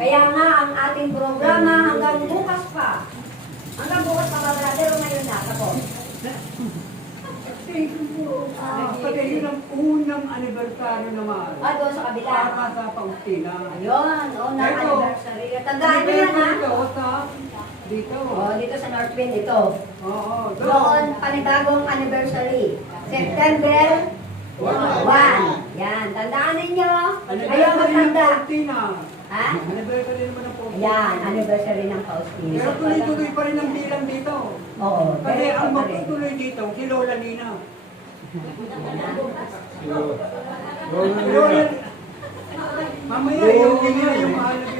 Kaya nga ang ating programa hanggang bukas pa. Hanggang bukas pa ba, pero ngayon na, tapos. Pati yun ang unang anibersaryo naman. Doon sa kabila. Para sa Paustina. Ayun, unang Ito. anniversary. Tandaan nyo yan, ha? Dito. Dito sa North Wind, ito. Oo, Doon, panibagong anniversary. September 1. Yan, tandaan ninyo. Ayaw magtanda. Ha? Anniversary naman ng Paustina. Yan, anniversary ng Faustina. Pero tuloy-tuloy pa rin ang bilang dito. Oo. Kasi pero ang pa rin. magtutuloy dito, si Lola Nina. Mamaya, yung mahalaga.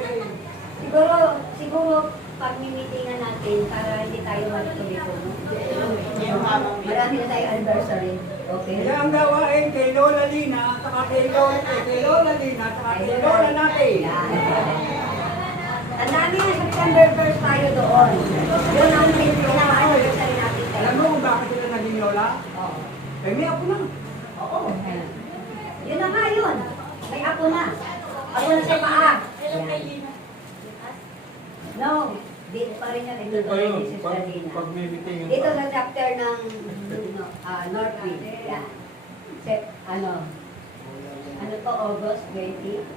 Siguro, pag mimitingan natin, para hindi tayo malito-lito. Marami na tayo anniversary. Okay? Kaya ang gawain kay Lola Lina, saka kay Lola Lina, saka kay Lola natin. Yan. Tandaan niyo, September 1st tayo doon. Yun ang pinaka-anniversary natin. Alam mo kung bakit sila naging Lola? Oo. Eh, may ako na. Oo. Yun na nga yun. May apo na. Apo na sa paa. Yan. No. Dito pa rin yan. Ito pa rin si Sister Lina. Dito sa chapter ng Northwind. Yan. Ano to? August 20?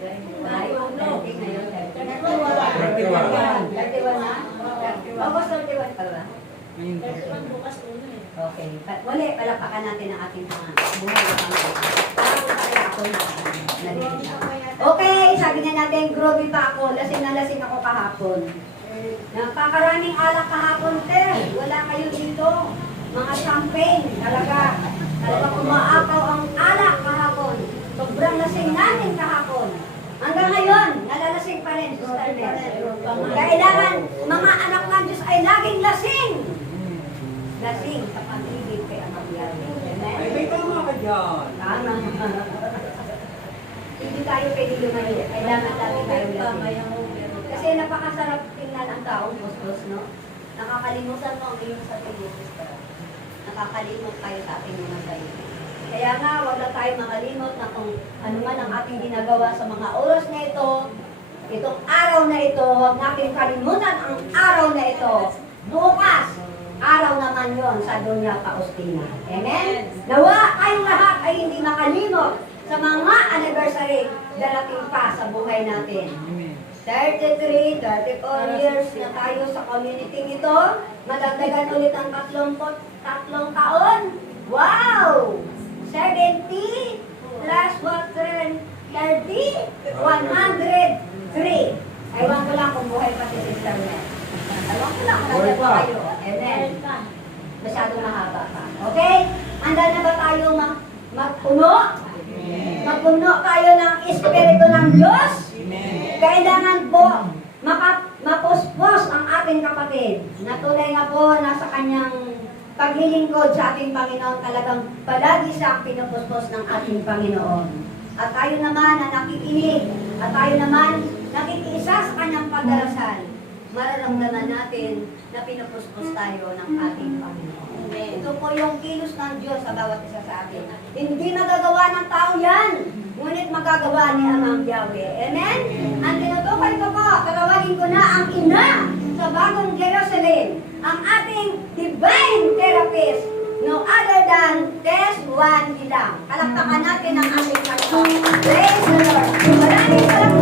20 ngayon. 31 na? August 31 pala. Okay. Muli, palapakan natin ang ating mga buhay na pangalaman. Parang tayo ako na. Okay, sabi nga natin, groovy pa ako. Lasing na lasing ako kahapon. Napakaraming alak kahapon, Ter. Wala kayo dito. Mga champagne. Talaga kumaapaw ang alak kahapon. Sobrang lasing natin kahapon. Hanggang ngayon, nalalasing pa rin, Sister Ter. Kailangan, mga anak ng Diyos ay laging lasing. Lasing sa pag-ibig kay Amang Yahweh. Ay, may tama ka dyan. Tama. Hindi tayo pwede lumayo. Kailangan natin tayo lasing. Kasi napakasarap tingnan ang taong bustos, no? Nakakalimutan mo ang iyong sarili, sister. Nakakalimot tayo sa ating mga sarili. Kaya nga, huwag na tayo makalimot na kung ano man ang ating ginagawa sa mga oras na ito, itong araw na ito, huwag natin kalimutan ang araw na ito. Bukas, araw naman yon sa Dunya Paustina. Amen? Nawa kayong lahat ay hindi makalimot sa mga anniversary darating pa sa buhay natin. 33, 34 years na tayo sa community ito. Madagdagan ulit ang 33 taon. Wow! 70 plus what 30, 103. Ewan ko lang kung buhay pa si Sister Mel. Ewan ko lang kung pa kayo. Amen. Masyado mahaba pa. Okay? Handa na ba tayo magpuno? Magpuno tayo ng Espiritu ng Diyos? Kailangan po mapuspos ang ating kapatid. Natuloy nga po nasa kanyang paglilingkod sa ating Panginoon, talagang palagi siyang pinupuspos ng ating Panginoon. At tayo naman na nakikinig, at tayo naman nakikiisa sa kanyang pagdarasal, mararamdaman natin na pinupuspos tayo ng ating Panginoon. Ito po yung kilos ng Diyos sa bawat isa sa atin. Hindi magagawa ng tao yan, ngunit magagawa ni Amang Yahweh. Amen? Ang tinutukoy ko po, tatawagin ko na ang ina sa bagong Jerusalem, ang ating divine therapist, no other than Tess Juan Dilang. Palakpakan natin ang ating Panginoon. Praise the Lord. Maraming salamat.